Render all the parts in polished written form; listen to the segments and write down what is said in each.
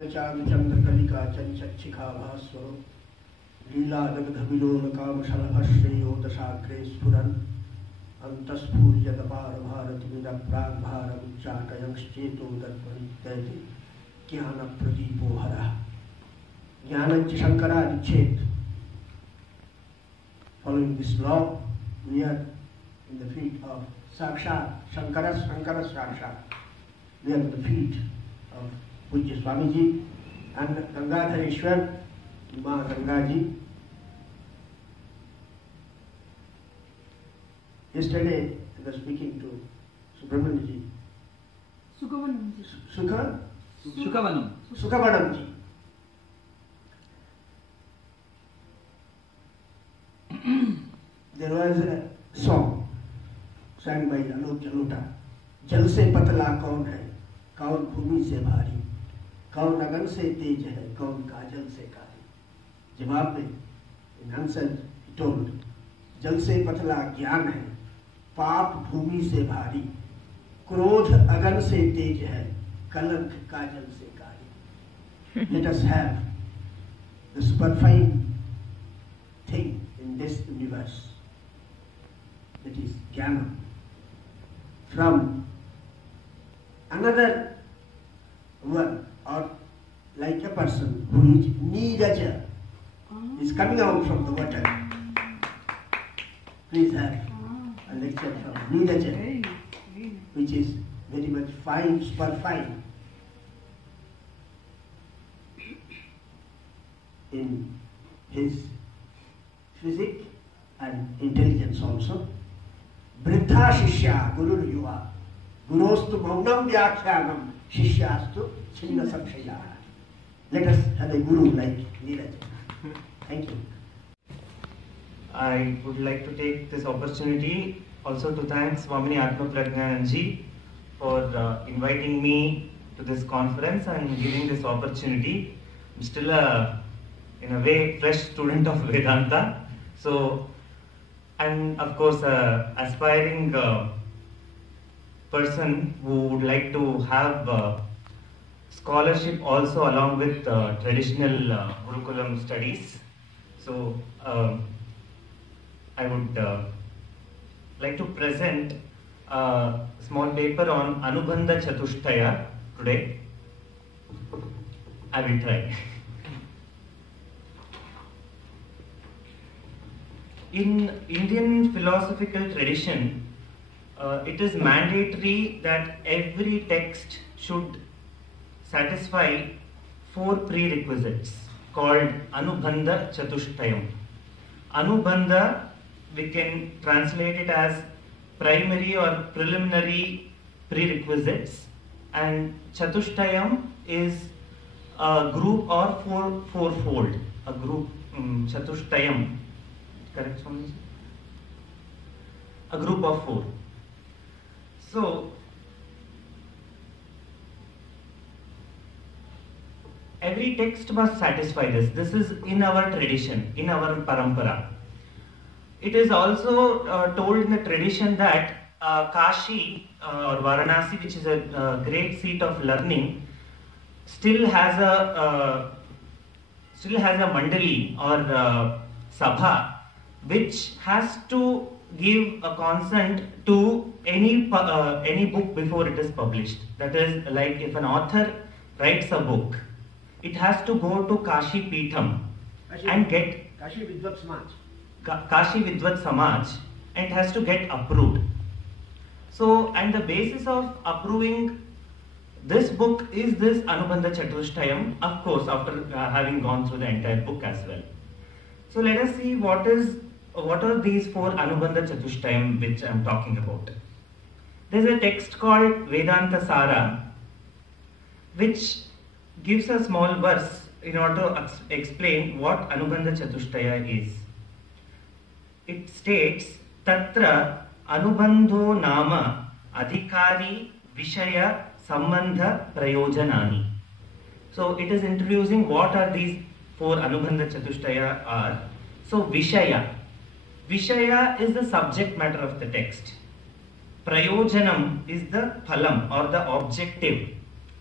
चंद्रकलिका चंचक्षिखा भास्वरो लीलादग्धविलोलकामशलभश्रेयो दशाग्रे स्फुरन् अन्तःस्फूर्यदपारभारतमिदप्राग्भारमुच्चाटयंश्चेतो दर्पणित्येति ज्ञानप्रदीपो हरः ज्ञानञ्च शङ्करादिच्छेत्. Following this law, we are in the feet of Sakshat, Shankara Sakshat. We are at the feet of Pujya Swamiji and Gangadhareshwar, Ma Gangaji. Yesterday, I was speaking to Subramanyji. Sukhavanamji. There was a song sang by Alok Jalota. जल से पतला कौन है, कौन भूमि से भारी, कौन अगन से तेज है, कौन काजल से काली. जवाब में in answer he told, जल से पतला ज्ञान है, पाप भूमि से भारी, क्रोध अगन से तेज है, कलंक काजल से काली. Let us have the superfine thing in this universe, that is jnana, from another one, or like a person who is Neeraja, is coming out from the water. Please have a lecture from Neeraja, which is very much fine, superfine in his physics and intelligence also. Vriddha Shishya Guru Yuva Gurostu Maunam Vyakyanam Shishyastu Chinna Samshaya. Let us have a guru like Neeraj. Thank you. I would like to take this opportunity also to thank Swamini Atma Pragnananji for inviting me to this conference and giving this opportunity. I'm still in a way fresh student of Vedanta, so and of course aspiring person who would like to have scholarship also along with traditional Gurukulam studies. So I would like to present a small paper on Anubandha Chatushtaya today. I will try. In Indian philosophical tradition, it is mandatory that every text should satisfy 4 prerequisites called Anubandha Chatushtayam. Anubandha, we can translate it as primary or preliminary prerequisites, and Chatushtayam is a group or fourfold. A group, Chatushtayam. Correct, Swami? A group of 4. So, every text must satisfy this. This is in our tradition, in our parampara. It is also told in the tradition that Kashi or Varanasi, which is a great seat of learning, still has a mandali or sabha, which has to give a consent to any book before it is published. That is, like if an author writes a book, it has to go to Kashi Peetham and get Kashi Vidvat Samaj. Kashi Vidvat Samaj, and it has to get approved. So, and the basis of approving this book is this Anubandha Chatushtayam, of course, after having gone through the entire book as well. So let us see what are these 4 Anubandha Chatushtayam which I am talking about. There is a text called Vedanta Sara, which gives a small verse in order to explain what Anubandha Chatushtaya is. It states, Tatra Anubandho Nama Adhikari Vishaya Sambandha Prayojanani. So it is introducing what are these 4 Anubandha Chatushtaya are. So Vishaya. Vishaya is the subject matter of the text. Prayojanam is the phalam or the objective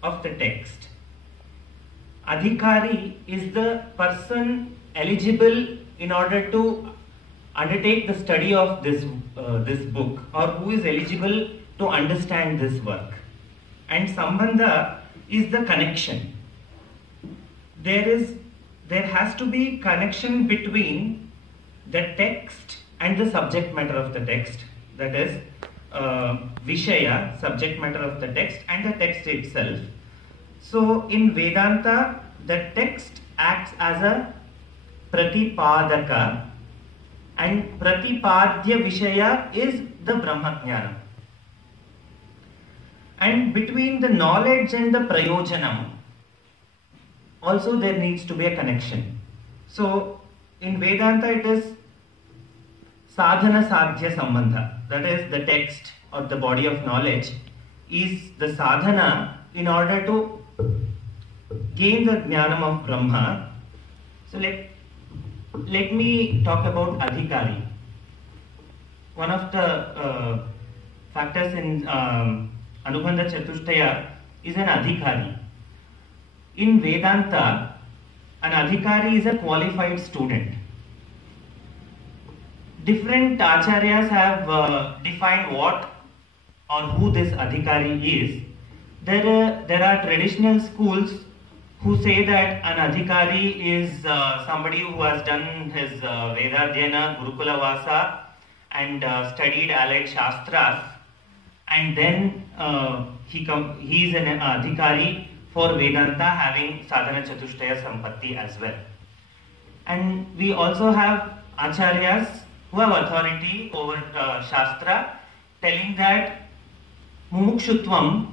of the text. Adhikari is the person eligible in order to undertake the study of this book, or who is eligible to understand this work. And Sambandha is the connection. There has to be connection between the text and the subject matter of the text, that is Vishaya, subject matter of the text, and the text itself. So in Vedanta, the text acts as a Pratipadaka, and Pratipadya Vishaya is the Brahmajnana. And between the knowledge and the Prayojanam, also there needs to be a connection. So in Vedanta it is Sadhana Sadhya Sambandha, that is the text or the body of knowledge is the sadhana in order to gain the jnanam of Brahma. So let me talk about Adhikari. One of the factors in Anubandha Chatushtaya is an Adhikari. In Vedanta, an Adhikari is a qualified student. Different acharyas have defined what or who this Adhikari is. There are traditional schools who say that an Adhikari is somebody who has done his Vedadhyana, Gurukula Vasa, and studied allied Shastras, and then he is an Adhikari for Vedanta, having Sadhana Chatushtaya Sampatti as well. And we also have acharyas who have authority over Shastra, telling that Mumukshutvam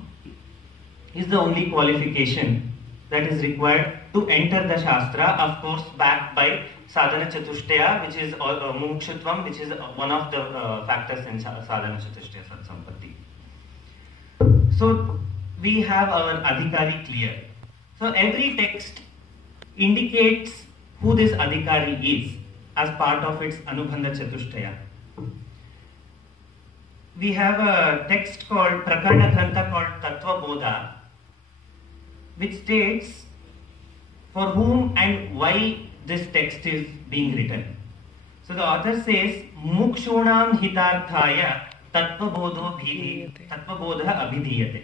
is the only qualification that is required to enter the Shastra, of course backed by Sadhana Chatushtaya, which is Mumukshutvam, which is one of the factors in Sadhana Chatushtaya Sampatti. So we have our Adhikari clear. So every text indicates who this Adhikari is as part of its Anubandha Chatushtaya. We have a text called Prakarana Grantha called Tattva Bodha, which states for whom and why this text is being written. So the author says, Mukshunam hitarthaya tattva bodha abhidhiyate.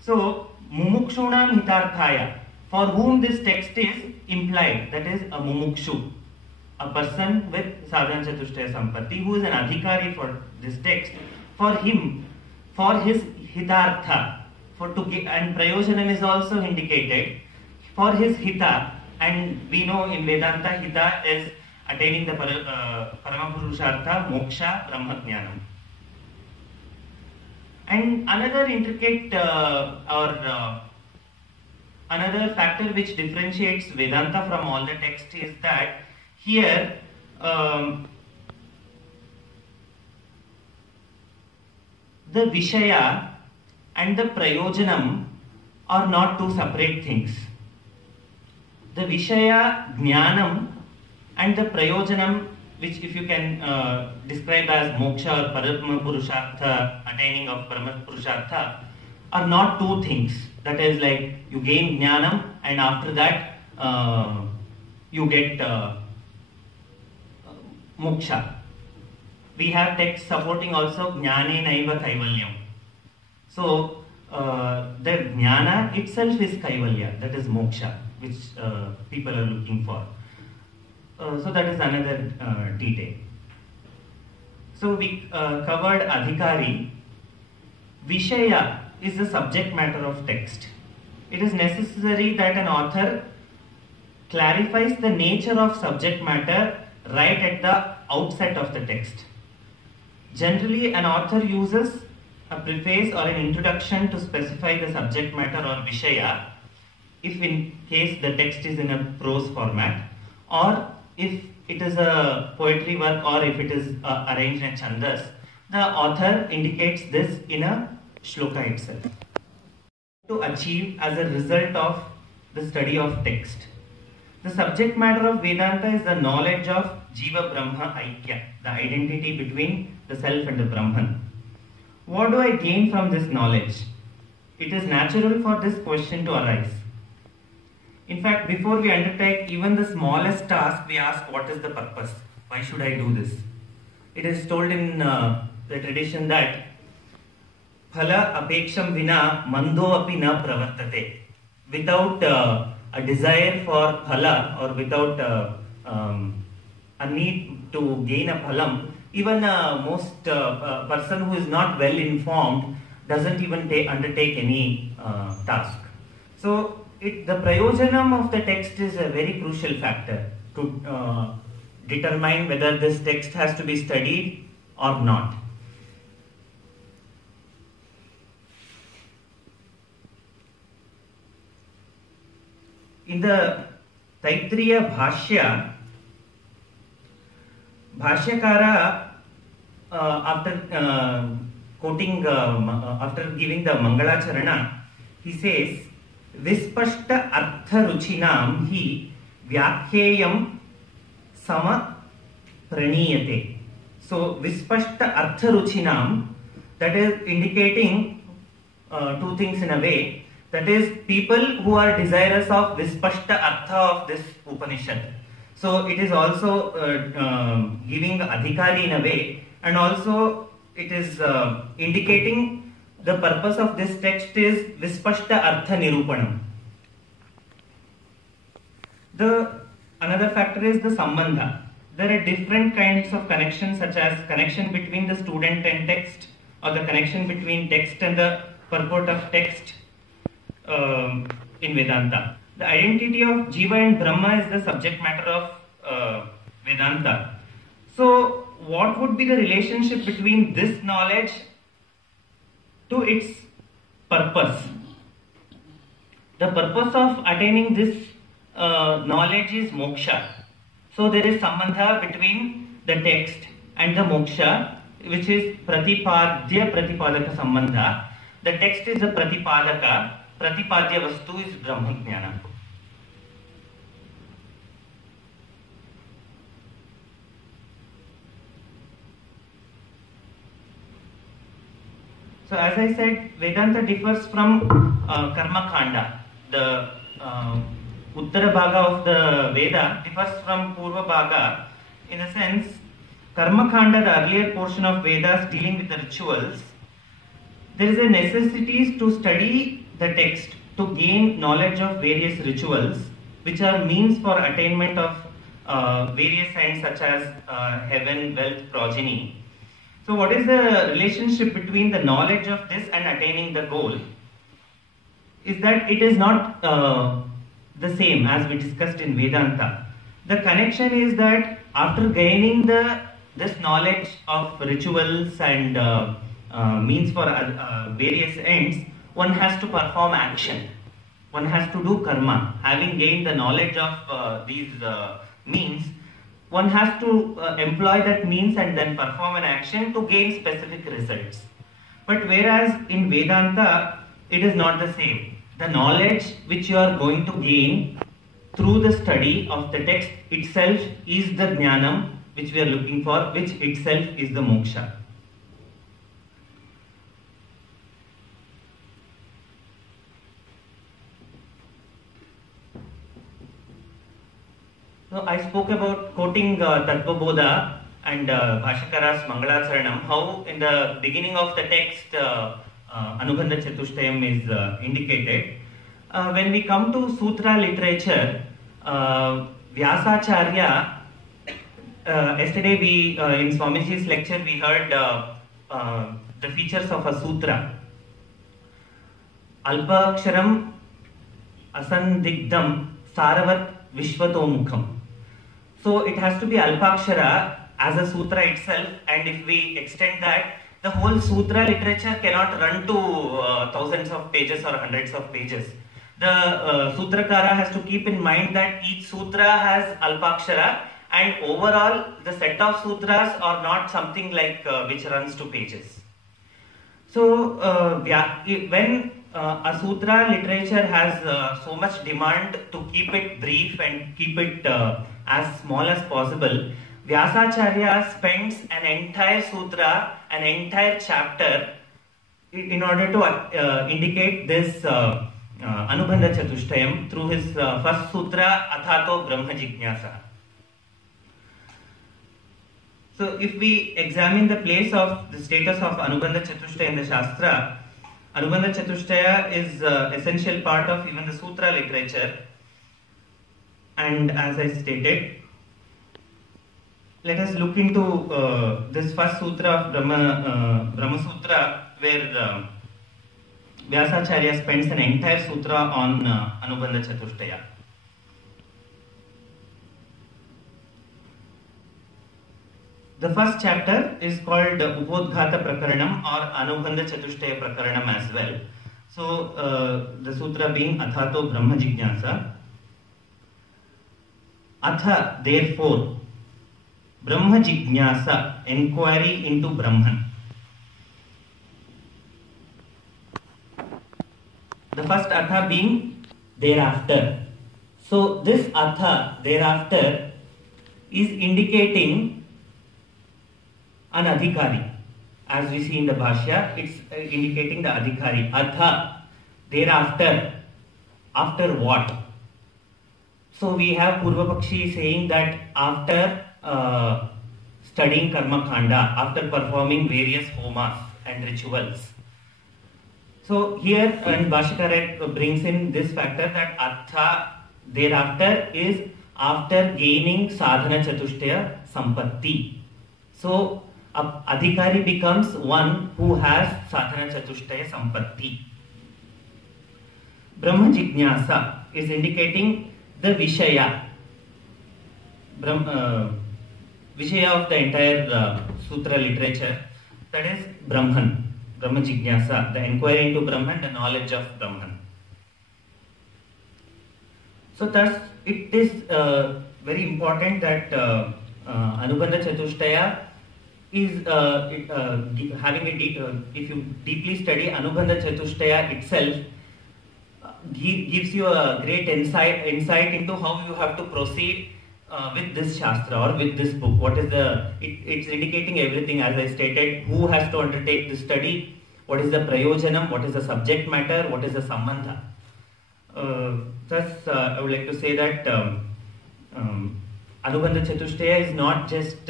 So, Mumukshunam hitarthaya, for whom this text is implied, that is a Mumukshu, a person with Sadhana Chatushtaya Sampatti, who is an Adhikari for this text, for him, for his hitartha, and Prayojanam is also indicated, for his hita, and we know in Vedanta hita is attaining the Paramapurushartha, Moksha, Brahmajnanam. And another intricate another factor which differentiates Vedanta from all the texts is that here the Vishaya and the Prayojanam are not two separate things. The Vishaya, Jnanam, and the Prayojanam, which if you can describe as Moksha or Paramapurushartha, attaining of Paramapurushartha, are not two things. That is like you gain Jnanam and after that you get Moksha. We have texts supporting also Jnane Naiva Kaivalyam. So the Jnana itself is Kaivalya, that is Moksha, which people are looking for. So that is another detail. So we covered Adhikari. Vishaya is the subject matter of text. It is necessary that an author clarifies the nature of subject matter right at the outset of the text. Generally, an author uses a preface or an introduction to specify the subject matter or Vishaya, if in case the text is in a prose format, or if it is a poetry work, or if it is arranged in Chandas, the author indicates this in a shloka itself. To achieve as a result of the study of text. The subject matter of Vedanta is the knowledge of Jiva Brahma Aikya, the identity between the self and the Brahman. What do I gain from this knowledge? It is natural for this question to arise. In fact, before we undertake even the smallest task, we ask, what is the purpose? Why should I do this? It is told in the tradition that phala apeksham vina mando api na pravartate. Without a desire for phala, or without a need to gain a phalam, even most person who is not well informed doesn't even undertake any task. So the prayojanam of the text is a very crucial factor to determine whether this text has to be studied or not. In the Taittiriya Bhashya, Bhashyakara, after quoting, after giving the Mangalacharana, he says, Vispashta artha ruchinam hi vyakhyayam sama praniyate. So, Vispashta artha ruchinam, that is indicating two things in a way. That is, people who are desirous of Vispashta artha of this Upanishad. So it is also giving adhikari in a way, and also it is indicating the purpose of this text is Vispashta artha nirupanam. Another factor is the sambandha. There are different kinds of connections, such as connection between the student and text, or the connection between text and the purport of text. In Vedanta, the identity of Jiva and Brahma is the subject matter of Vedanta. So, what would be the relationship between this knowledge to its purpose? The purpose of attaining this knowledge is moksha. So, there is sambandha between the text and the moksha, which is pratipadya pratipadaka sambandha. The text is the pratipadaka. Pratipadya vastu is Brahma Jnana. So as I said, Vedanta differs from Karma Kanda. The Uttara Bhaga of the Veda differs from Purva Bhaga in a sense. Karma Kanda, the earlier portion of Vedas dealing with the rituals, there is a necessity to study the text to gain knowledge of various rituals, which are means for attainment of various ends such as heaven, wealth, progeny. So what is the relationship between the knowledge of this and attaining the goal? Is that it is not the same as we discussed in Vedanta. The connection is that after gaining this knowledge of rituals and means for various ends, one has to perform action. One has to do karma. Having gained the knowledge of these means, one has to employ that means and then perform an action to gain specific results. But whereas in Vedanta, it is not the same. The knowledge which you are going to gain through the study of the text itself is the jnanam which we are looking for, which itself is the moksha. So I spoke about quoting Tattvabodha and Bhashyakara's Mangalacharanam, how in the beginning of the text Anubandha Chatushtayam is indicated. When we come to Sutra literature, Vyasacharya, yesterday we in Swamiji's lecture we heard the features of a sutra. Alpaksharam asandigdam saravat vishvatomukham. So it has to be Alpakshara as a sutra itself, and if we extend that, the whole sutra literature cannot run to thousands of pages or hundreds of pages. The Sutrakara has to keep in mind that each sutra has Alpakshara, and overall the set of sutras are not something like which runs to pages. So when a sutra literature has so much demand to keep it brief and keep it as small as possible, Vyasacharya spends an entire sutra, an entire chapter in order to indicate this Anubandha Chatushtayam through his first sutra, Athato Brahma Jignasa. So if we examine the place of the status of Anubandha Chatushtaya in the Shastra, Anubandha Chatushtaya is essential part of even the Sutra literature. And as I stated, let us look into this first sutra of Brahma Sutra, where Vyasacharya spends an entire sutra on Anubandha Chatushtaya. The first chapter is called Ubodghata Prakaranam or Anubandha Chatushtaya Prakaranam as well. So the sutra being Athato Brahma Jignasa. Atha, therefore, Brahma Jignasa, inquiry into Brahman. The first Atha being thereafter. So this Atha, thereafter, is indicating an Adhikari. As we see in the Bhashya, it's indicating the Adhikari. Atha, thereafter, after what? So we have Purva Pakshi saying that after studying Karma Kanda, after performing various homas and rituals. So here, and Bhashyakara brings in this factor that Atha thereafter is after gaining Sadhana Chatushtaya Sampatti. So Adhikari becomes one who has Sadhana Chatushtaya Sampatti. Brahma Jignasa is indicating the Vishaya. Vishaya of the entire Sutra literature, that is Brahman. Brahma Jignasa, the inquiry into Brahman, the knowledge of Brahman. So thus it is very important that Anubandha Chatushtaya is having a if you deeply study Anubandha Chatushtaya itself, gives you a great insight into how you have to proceed with this Shastra or with this book. What is it's indicating everything, as I stated, who has to undertake the study, what is the Prayojanam, what is the subject matter, what is the Sambandha. Thus, I would like to say that Anubandha Chatushtaya is not just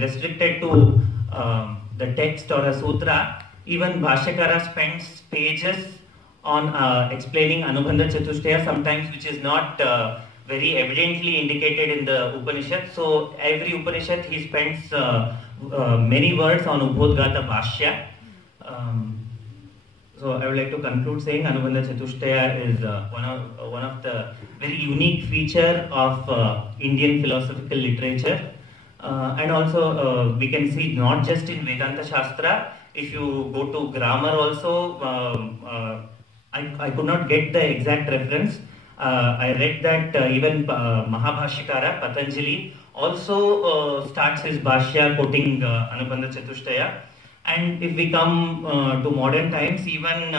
restricted to the text or a sutra. Even Bhashyakara spends pages on explaining Anubandha Chatushtaya, sometimes which is not very evidently indicated in the Upanishad. So every Upanishad he spends many words on Ubodghata Bhashya. So I would like to conclude saying Anubandha Chatushtaya is one of the very unique feature of Indian philosophical literature, and also we can see not just in Vedanta Shastra. If you go to grammar also, I could not get the exact reference. I read that even Mahabhashyakara Patanjali also starts his Bhashya quoting Anubandha Chatushtaya. And if we come to modern times, even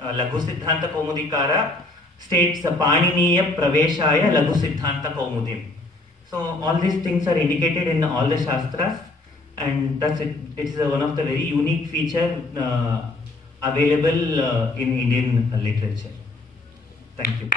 Laghu Siddhanta Kaumudikara states Paniniya Praveshaya Laghu Siddhanta Kaumudim. So all these things are indicated in all the Shastras, and that's it. It's one of the very unique feature available in Indian literature. Thank you.